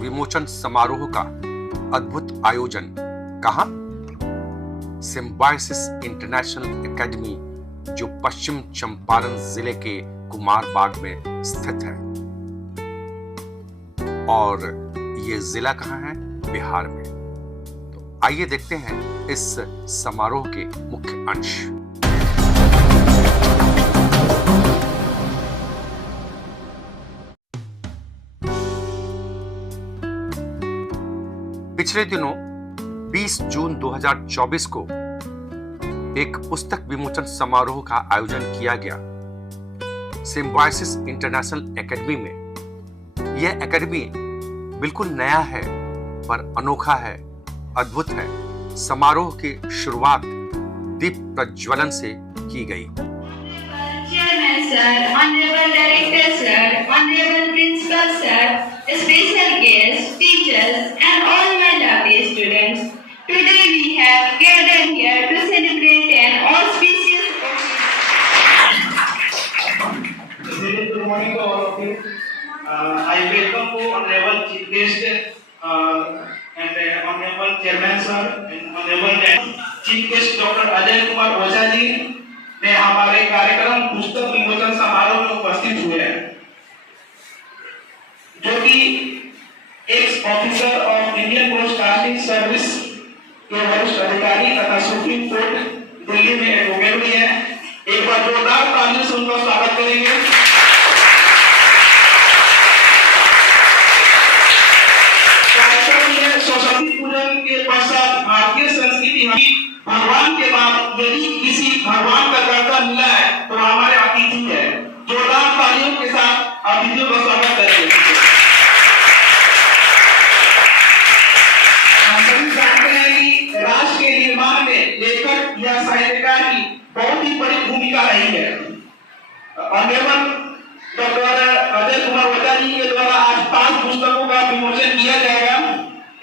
विमोचन समारोह का अद्भुत आयोजन कहां? सिम्बायोसिस इंटरनेशनल एकेडमी, जो पश्चिम चंपारण जिले के कुमार बाग में स्थित है। और ये जिला कहां है? बिहार में। तो आइए देखते हैं इस समारोह के मुख्य अंश। पिछले दिनों 20 जून 2024 को एक पुस्तक विमोचन समारोह का आयोजन किया गया सिम्बायोसिस इंटरनेशनल एकेडमी में। यह एकेडमी बिल्कुल नया है, पर अनोखा है, अद्भुत है। समारोह की शुरुआत दीप प्रज्वलन से की गई। Chairman sir, honorable director sir, honorable principal sir, special guests, teachers, and all my lovely students. Today we have gathered here to celebrate an auspicious occasion. Good morning to all of you. I welcome you, honorable chief guest and honorable chairman sir and honorable chief guest Dr. Ajay Kumar Ojha ji ने हमारे कार्यक्रम पुस्तक विमोचन समारोह में उपस्थित हुए हैं, जो कि x officer of Indian broadcasting service के वरिष्ठ अधिकारी तथा सुप्रीम कोर्ट दिल्ली में एडवोकेट भी हैं। एक बार जोरदार तालियों से उनका स्वागत करेंगे। सरस्वती पूजन के पश्चात भारतीय संस्कृति भगवान के बाद यदि किसी भगवान का दर्जा मिला है तो हमारे अतिथि है। जोरदार तालियों के साथ अतिथियों का स्वागत करेंगे। हम सभी जानते हैं कि राष्ट्र के निर्माण में लेखक या साहित्यकार की बहुत ही बड़ी भूमिका रही है। ऑनरेबल डॉक्टर अजय कुमार ओझा जी के द्वारा आज 5 पुस्तकों का विमोचन किया जाएगा।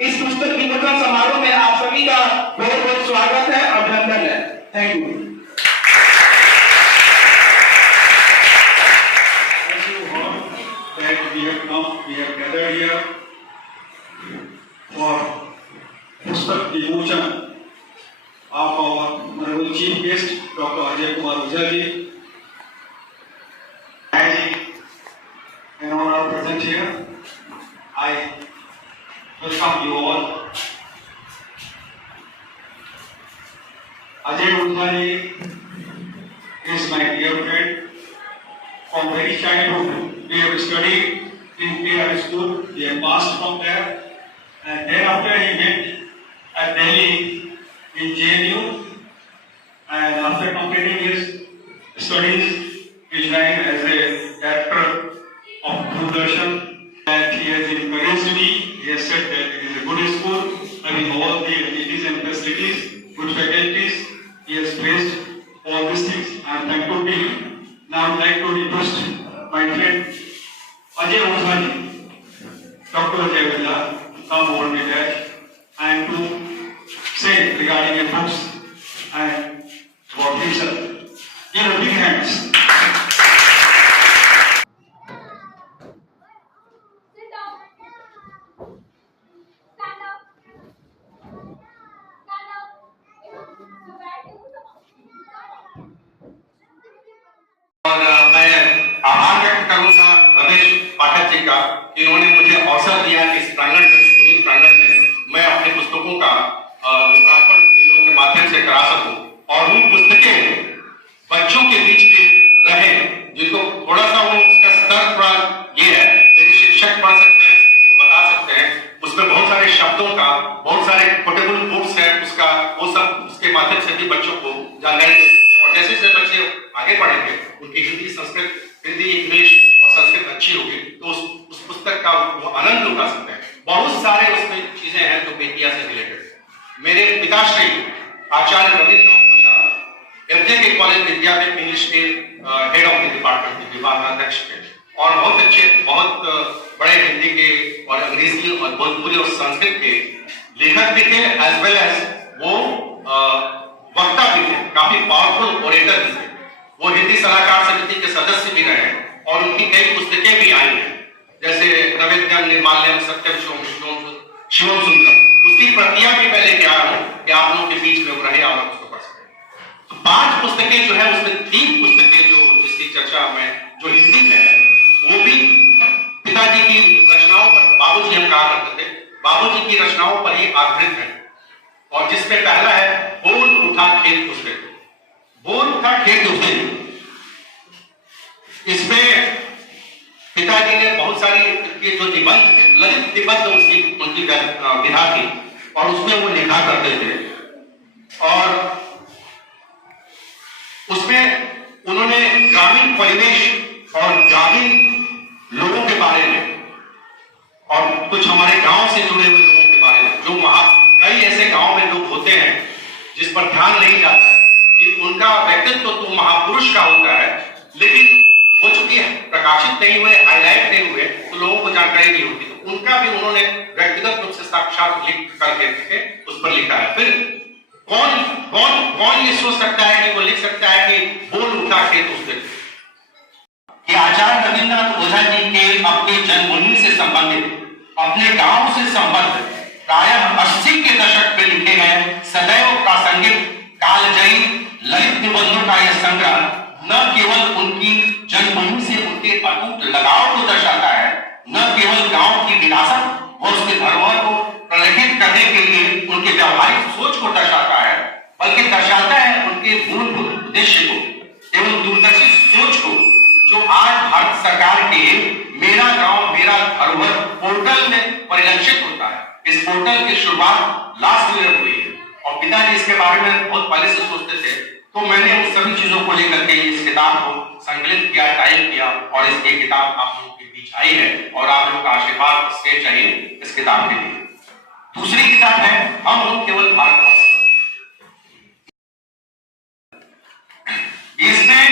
इस पुस्तक विमोचन समारोह में आप सभी का बहुत बहुत स्वागत है, अभिनंदन है। Thank you. Thank you all that we have come, we have gathered here for पुस्तक विमोचन of our honorable chief guest Dr. Ajay Kumar Ojha ji and all are present here. I welcome you all. Ajay Ojha ji is my dear friend. From very childhood, we have studied in KR school. We have passed from there, and thereafter he went at Delhi in JNU. And after completing his studies, he joined as a director of Doordarshan. And he has encouraged me. He has said that it is a good school, having all the amenities and facilities, good faculties. He has praised all these things. I am thankful to him. Now I would like to request my friend Ajay Ojha ji, Dr. Ajay Ojha, to come over with us and to say regarding the books and about himself. Give a big hands. Sit down. Stand up. Stand up. So बैठ और मैं आभार व्यक्त करूंगा रमेश पाठक जी का, इन्होंने मुझे अवसर दिया कि इस प्रांगण में, स्कूली प्रांगण में मैं अपनी पुस्तकों का लोकार्पण इन लोगों के माध्यम से करा सकूं और उन पुस्तकें बच्चों के बीच भी रहे जिनको थोड़ा सा वो उसका स्तर थोड़ा ये है, मेरे शिक्षक पढ़ सकते हैं, उनको बता सकते हैं। उसमें बहुत सारे शब्दों का, बहुत सारे पोर्टेबल बुक्स है, उसका वो सब उसके माध्यम से भी बच्चों को जानकारी दे सकते हैं। और जैसे जैसे बच्चे आगे पढ़ेंगे, उनकी हिंदी, संस्कृत, हिंदी, इंग्लिश और संस्कृत अच्छी होगी तो उस पुस्तक का वो आनंद उठा सकते हैं। बहुत सारे उसमें चीजें हैं जो बेटिया से रिलेटेड है। मेरे पिताश्री आचार्य रविन्द्रनाथ ओझा एमजे कॉलेज विद्यापीठ इंग्लिश के हेड ऑफ द डिपार्टमेंट के विभागाध्यक्ष थे और बहुत अच्छे, बहुत बड़े हिंदी के और अंग्रेजी और भोजपुरी और संस्कृत के लेखक भी थे, एज वेल एज वो वक्ता भी थे, काफी पावरफुल ओरेटर भी थे। वो हिंदी सलाहकार समिति के सदस्य भी रहे और उनकी कई पुस्तकें भी आई हैं। जैसे नैवेद्यम निर्माल्यम सत्यम शिवम शिवम सुंदरम, उसकी प्रतियां भी मैं लेके आया हूं कि आप लोगों के बीच में वो रहे और उसको पढ़ सकें। तो 5 पुस्तकें जो है उसमें 3 पुस्तकें जो जिसकी चर्चा में जो हिंदी में है वो भी पिताजी की रचनाओं पर, बाबूजी हम कहा करते थे, बाबूजी की रचनाओं पर ही आधारित है। और जिसमें पहला है बोल उठा खेत उसने, बोल उठा खेत उसने। इसमें पिताजी ने बहुत सारी जो निबंध, ललित निबंध उनकी विधा थी और उसमें वो लिखा करते थे। और उसमें उन्होंने ग्रामीण परिवेश और ग्रामीण लोगों के बारे में और कुछ हमारे गांव से जुड़े हुए लोगों के बारे में, जो कई ऐसे गांव में लोग होते हैं जिस पर ध्यान नहीं जाता है कि उनका व्यक्तित्व तो महापुरुष का होता है, लेकिन वो चूंकि प्रकाशित नहीं हुए, हाईलाइट नहीं हुए, तो लोगों को जानकारी नहीं होती। तो उनका भी उन्होंने व्यक्तिगत रूप से साक्षात लिख करके उस पर लिखा है। फिर कौन कौन कौन ये सोच सकता है कि वो लिख सकता है कि बोल उठा खेत उस दिन, कि आचार्य रविंद्रनाथ ओझा जी के अपनी जन्मभूमि से संबंधित, अपने गांव से संबंधित प्रायः 80 के दशक में लिखे गए सदैव प्रासंगिक कालजयी ललित निबंधों का यह संग्रह न केवल उनकी जन्मभूमि से उनके अटूट लगाव को दर्शाता है, न केवल गांव की विरासत और उसके धरोहर को प्रलेखित करने के लिए उनके व्यावहारिक सोच को दर्शाता है, बल्कि दर्शाता है उनके मूलभूत उद्देश्य को एवं दूरदर्शी सोच को, जो आज भारत सरकार के मेरा गांव मेरा धरोहर पोर्टल में परिलक्षित होता है। इस पोर्टल की शुरुआत लास्ट ईयर हुई है और पिताजी इसके बारे में बहुत पहले से सोचते थे। तो मैंने उन सभी चीजों को लेकर के इस किताब को संकलित किया, टाइप किया और इसकी किताब आप लोगों के बीच आई है और आप लोगों का आशीर्वाद इसके चाहिए इस किताब के लिए। दूसरी किताब है हम लोग केवल भारतवासी। इसमें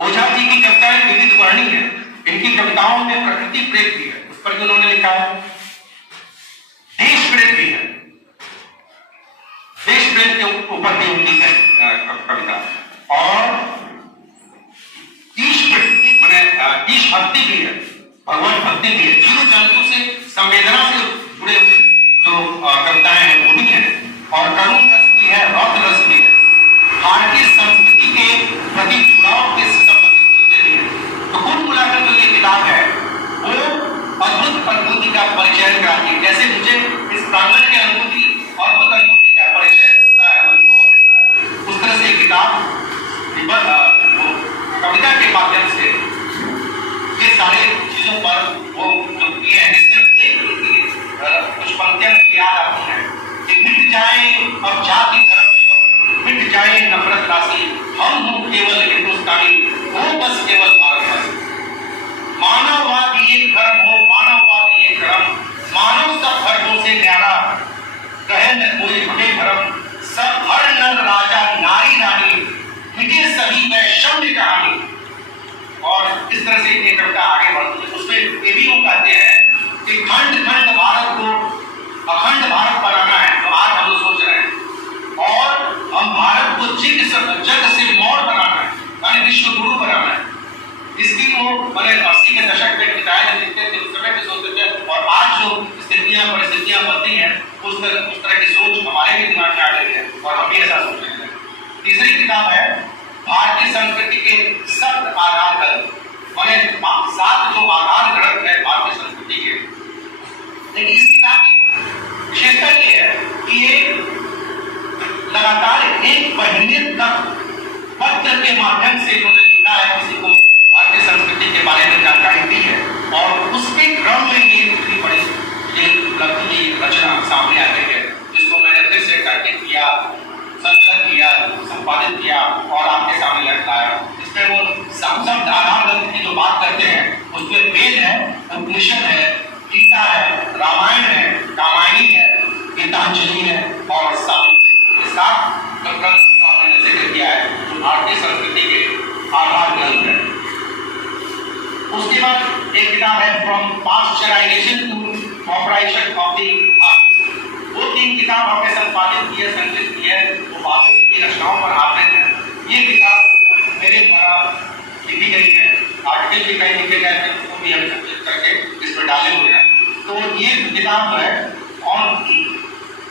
ओझा जी की कविताएं विविध वर्णी है। इनकी कविताओं में प्रकृति प्रेम भी है, उस पर भी उन्होंने लिखा है, देश प्रेम भी है, देश प्रेम के ऊपर भी उनकी कविता, और ईश भक्ति भी है, भगवान भक्ति भी है, जीव जंतु से संवेदना से जुड़े हुए जो कविताएं हैं वो भी है, और करुण रस भी है, रौद्र रस भी है, भारतीय संस्कृति के प्रति जुड़ाव के संबंधित चीजें भी है। तो कुल मिलाकर जो ये किताब है वो अद्भुत अनुभूति का परिचय कराती है। जैसे मुझे इस प्रांगण की अनुभूति, अद्भुत अनुभूति का परिचय होता है, उस तरह से किताब कविता के माध्यम से ये सारे चीजों पर वो जो किए हैं, सिर्फ एक कुछ पंक्तियां याद आती हैं कि मिट जाए अब जाति धर्म, मिट जाए नफरत राशि, हम हो केवल हिंदुस्तानी, हो बस केवल भारतवासी। मानववाद ये धर्म हो, मानववाद ये धर्म, मानव सब धर्मों से न्यारा, कहे न कोई हटे धर्म, सब हर नर राजा नारी रानी, मिटे सभी वैषम्य कहानी। और इस तरह से ये कविता आगे बढ़ती है। उसमें ये भी वो कहते हैं कि खंड खंड भारत को अखंड भारत बनाना है, तो आज हम लोग सोच रहे हैं, और हम भारत को जग से मोड़ बनाना है, यानी विश्व गुरु बनाना है। इसकी वो मैंने 80 के दशक में किताबें लिखते थे, उस समय भी सोचते थे, और आज जो स्थितियां परिस्थितियां बनती हैं उस तरह की सोच हमारे भी दिमाग में आ रही है और हम भी ऐसा सोच रहे हैं। तीसरी किताब है भारतीय संस्कृति के सप्त आधार ग्रंथ, मैंने 7 जो आधार ग्रंथ है भारतीय संस्कृति के। लेकिन इस किताब की विशेषता ये है कि ये लगातार 1 महीने तक पत्र के माध्यम से उन्होंने लिखा है, किसी को भारतीय संस्कृति के बारे में जानकारी दी है, और उसके क्रम में ये इतनी बड़ी उपलब्धि रचना सामने आ गई है, जिसको मैंने फिर से टाइपिंग किया, संकलन किया, संपादित किया और आपके सामने लाया। इसमें वो शब्द आधार ग्रंथ की जो बात करते हैं उसमें वेद है, उपनिषद है, गीता है, रामायण है, रामायणी है, गीतांजलि है और सावित्री, 7 ग्रंथ का मैंने जिक्र किया है जो भारतीय संस्कृति के आधार ग्रंथ है। उसके बाद एक किताब है from pasteurization to operation of the art. वो 3 किताब हमने संपादित की है, संकलित की है, वो बाबूजी की रचनाओं पर आधारित है। ये किताब मेरे द्वारा लिखी गई है, आर्टिकल भी कई लिखे गए थे, उसको भी हम संकलित करके विद्यालय हो गया। तो ये किताब है on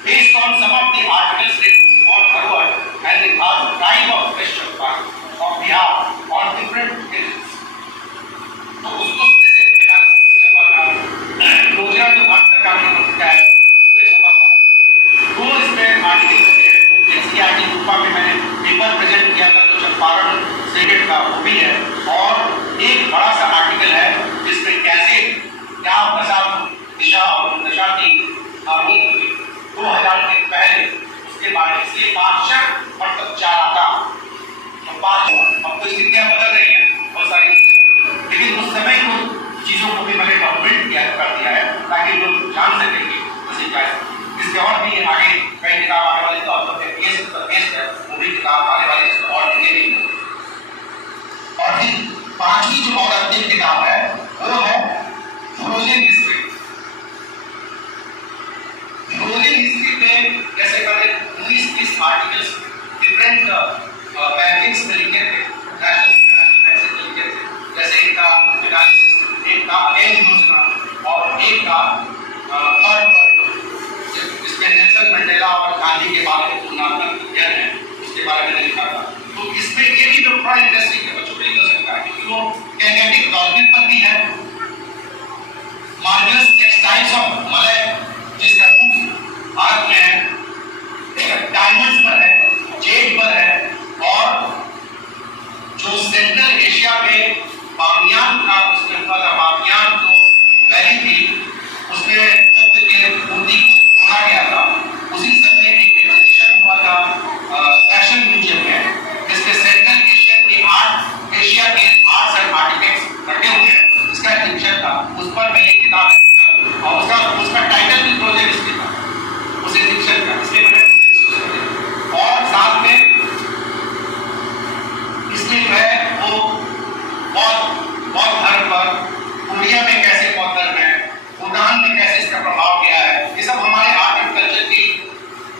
based on some of the articles written on Harvard and the tribe of Christian of Bihar on different hills. तो उसको जैसे योजना जो भारत सरकार ने बनाया है उसमें छपा था। तो इसमें आर्टिकल होते हैं, तो एनसीईआरटी रूपा में मैंने पेपर प्रेजेंट किया था जो चंपारण सेनेट का वो भी है, और एक बड़ा सा आर्टिकल है जिसमें कैसे क्या दिशा और दशा थी आर्मी की 2000 के पहले, उसके बाद इसलिए 5 और तक 4 आता तो 5। अब तो स्थितियां बदल रही हैं बहुत सारी, लेकिन उस समय को चीजों को भी मैंने डॉक्यूमेंट किया कर दिया है ताकि लोग जान सकेंगे उसे क्या है। इसके और भी आगे कई किताब आने वाली, तो अब तक केस पर बेस्ड है, वो भी किताब आने वाली है और डिटेलिंग। और फिर 5वीं जो और अंतिम किताब है वो है फ्रोजन हिस्ट्री। फ्रोजन हिस्ट्री में जैसे मैंने 19-20 आर्टिकल्स डिफरेंट बैंकिंग्स में लिखे थे, नेशनल बैंकिंग लिखे थे, जैसे एक का एनालिसिस, एक का अगेन योजना और एक का थर्ड वर्ल्ड, जिसमें नेल्सन मंडेला और गांधी के बारे में तुलनात्मक अध्ययन है, उसके बारे में लिखा था। तो इसमें ये भी जो बड़ा इंटरेस्टिंग है, बच्चों के लिए हो सकता है क्योंकि वो कैनेटिक डॉल्फिन पर भी है, मार्वेलस टेक्सटाइल्स ऑफ मलय जिसका मुख्य भारत में है, डायमंड्स पर है, जेड पर है, और जो सेंट्रल एशिया में बामियान का उसने हुआ था, बामियान जो वैली थी उसमें बुद्ध के मूर्ति को तोड़ा गया था, उसी समय एक एग्जीबिशन हुआ था फैशन म्यूजियम में, जिसमें सेंट्रल एशिया के आर्ट्स एंड आर्टिफैक्ट्स रखे हुए हैं, इसका एग्जीबिशन था। उस पर मैं एक किताब और उसका टाइटल भी फ्रोजन हिस्ट्री था, उस एग्जीबिशन का, इसलिए मैंने और साथ में इसमें जो है वो बौद्ध धर्म पर कोरिया में कैसे बौद्ध धर्म है, भूटान में कैसे इसका प्रभाव गया है, ये सब हमारे आर्ट एंड कल्चर की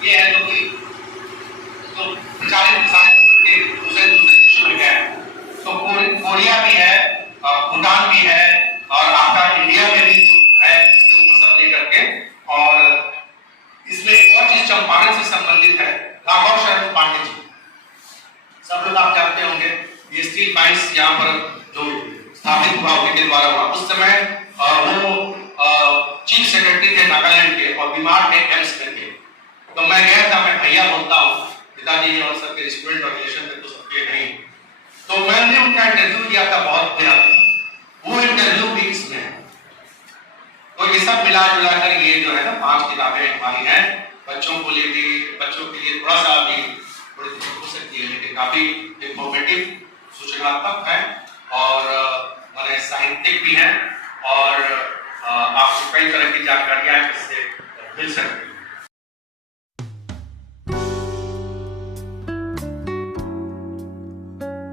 ये है जो कि तो प्रचारित के दूसरे देशों में गए हैं। तो कोरिया भी है, भूटान भी है, और आपका इंडिया में भी जो है उसके ऊपर सब लेकर के। और इसमें एक और चीज चंपारण से संबंधित है, राघव शरण पांडे जी, सब लोग आप जानते होंगे, ये स्टील माइंस यहाँ पर जो स्थापित हुआ उनके द्वारा हुआ, उस समय वो चीफ सेक्रेटरी थे नागालैंड के और बीमार थे, एम्स में थे। तो मैं गया था, मैं भैया बोलता हूँ, पिताजी और सबके स्टूडेंट और रिलेशन में तो सबके नहीं, तो मैंने उनका इंटरव्यू किया था बहुत दिन, वो इंटरव्यू भी इसमें है। तो ये सब मिला जुला कर ये जो है ना 5 किताबें हमारी हैं, बच्चों के लिए थोड़ा सा अभी थोड़ी दिक्कत हो सकती है, लेकिन काफी इंफॉर्मेटिव, सूचनात्मक है और माने साहित्यिक भी है, और आपको कई तरह की जानकारियां इससे मिल सकती है।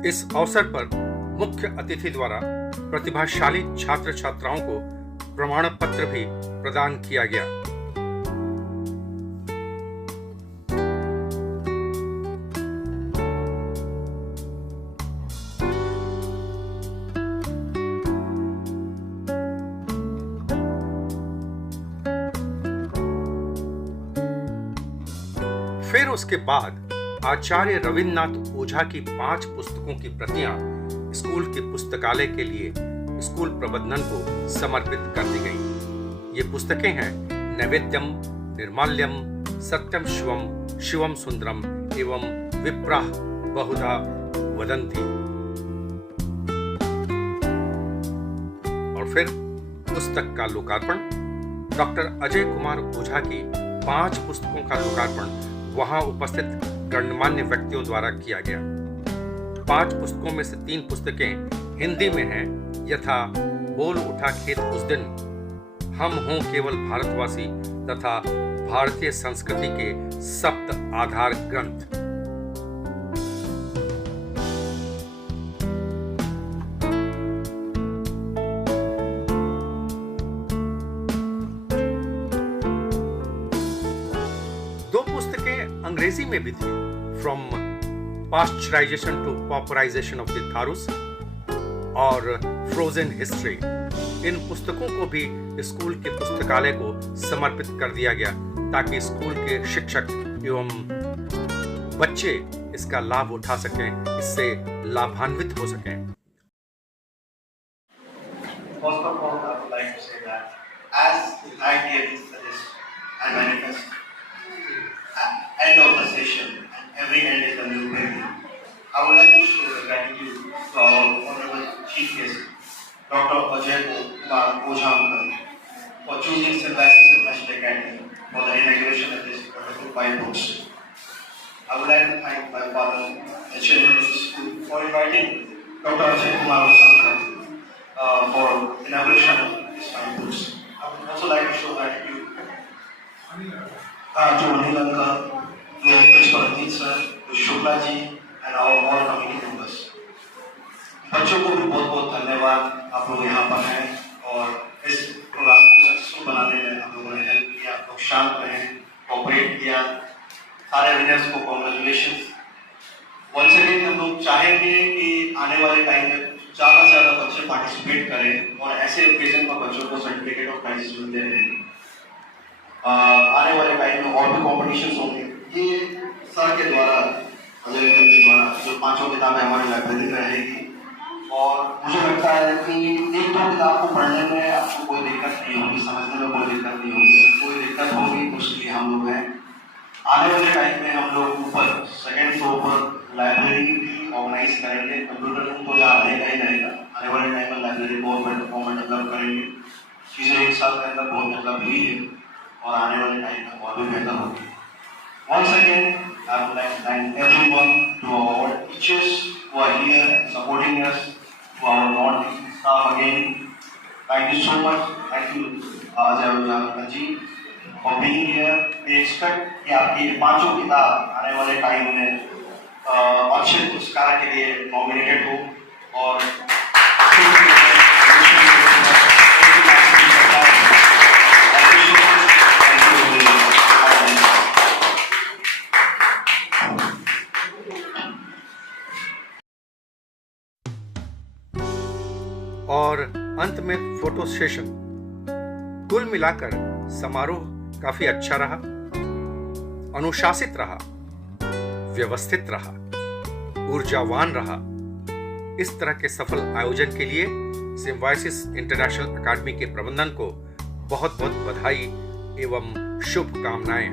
इस अवसर पर मुख्य अतिथि द्वारा प्रतिभाशाली छात्र छात्राओं को प्रमाण पत्र भी प्रदान किया गया। फिर उसके बाद आचार्य रविन्द्रनाथ ओझा की 5 पुस्तकों की प्रतियां स्कूल के पुस्तकालय के लिए स्कूल प्रबंधन को समर्पित कर दी गई। ये पुस्तकें हैं नैवेद्यम, निर्माल्यम, सत्यम शिवम, शिवम सुंदरम एवं विप्राह बहुधा वदंती। और फिर पुस्तक का लोकार्पण, डॉक्टर अजय कुमार ओझा की 5 पुस्तकों का लोकार्पण वहां उपस्थित गणमान्य व्यक्तियों द्वारा किया गया। 5 पुस्तकों में से 3 पुस्तकें हिंदी में हैं, यथा बोल उठा खेत उस दिन, हम हों केवल भारतवासी तथा भारतीय संस्कृति के सप्त आधार ग्रंथ। अंग्रेजी में भी थी, from pasteurization to popularization of the थारूस और फ्रोजन हिस्ट्री। इन पुस्तकों को भी स्कूल के पुस्तकालय को समर्पित कर दिया गया ताकि स्कूल के शिक्षक एवं बच्चे इसका लाभ उठा सकें, इससे लाभान्वित हो सकें। First of all, I would like to say that as I gave this suggestion, I manifest end of the session and every end is a new beginning. I would like to show the gratitude to our Honorable Chief Guest, Dr. Ajay Kumar Ojhankar, for choosing Symbiosis International Academy for the inauguration of this wonderful five books. I would like to thank my father, the chairman of the school, for inviting Dr. Ajay Kumar Ojhankar for inauguration of these fine books. I would also like to show gratitude to Anil Uncle, to Principal Ranjit sir, to Shukla ji, and our all committee members. बच्चों को भी बहुत बहुत धन्यवाद, आप लोग यहाँ पर हैं और इस प्रोग्राम को सक्सेसफुल बनाने में आप लोगों ने हेल्प किया, लोग शांत रहे, कोऑपरेट किया, सारे विनर्स को कॉन्ग्रेचुलेशंस। वंस अगेन हम लोग चाहेंगे कि आने वाले टाइम में ज़्यादा से ज़्यादा बच्चे पार्टिसिपेट करें और ऐसे ओकेजन पर बच्चों को सर्टिफिकेट ऑफ प्राइजेस मिलते रहें। आने वाले टाइम में और भी कॉम्पिटिशन्स होंगे। ये सर के द्वारा, अजय अंकल के द्वारा जो 5 किताबें हमारी लाइब्रेरी में रहेगी और मुझे लगता है कि 1-2 किताब को पढ़ने में आपको कोई दिक्कत नहीं होगी, समझने में कोई दिक्कत नहीं होगी। कोई दिक्कत होगी तो उसके लिए हम लोग हैं। आने वाले टाइम में हम लोग ऊपर 2nd फ्लोर पर लाइब्रेरी भी ऑर्गेनाइज करेंगे। कंप्यूटर रूम तो यहाँ रहेगा ही रहेगा। आने वाले टाइम में लाइब्रेरी बहुत बेटर फॉर्मेट डेवलप करेंगे। चीज़ें एक साल के अंदर बहुत डेवलप हुई है और आने वाले टाइम में और भी बेहतर होगी। Once again, I would like to thank everyone, to our teachers who are here and supporting us, to our non-teaching staff again. Thank you so much. Thank you, Ajay Ojhankar ji, for being here. We expect कि आपकी 5 किताब आने वाले time में अच्छे पुरस्कार के लिए नॉमिनेटेड हो और और अंत में फोटो सेशन। कुल मिलाकर समारोह काफी अच्छा रहा, अनुशासित रहा, व्यवस्थित रहा, ऊर्जावान रहा। इस तरह के सफल आयोजन के लिए सिम्बायोसिस इंटरनेशनल अकादमी के प्रबंधन को बहुत बहुत बधाई एवं शुभकामनाएं।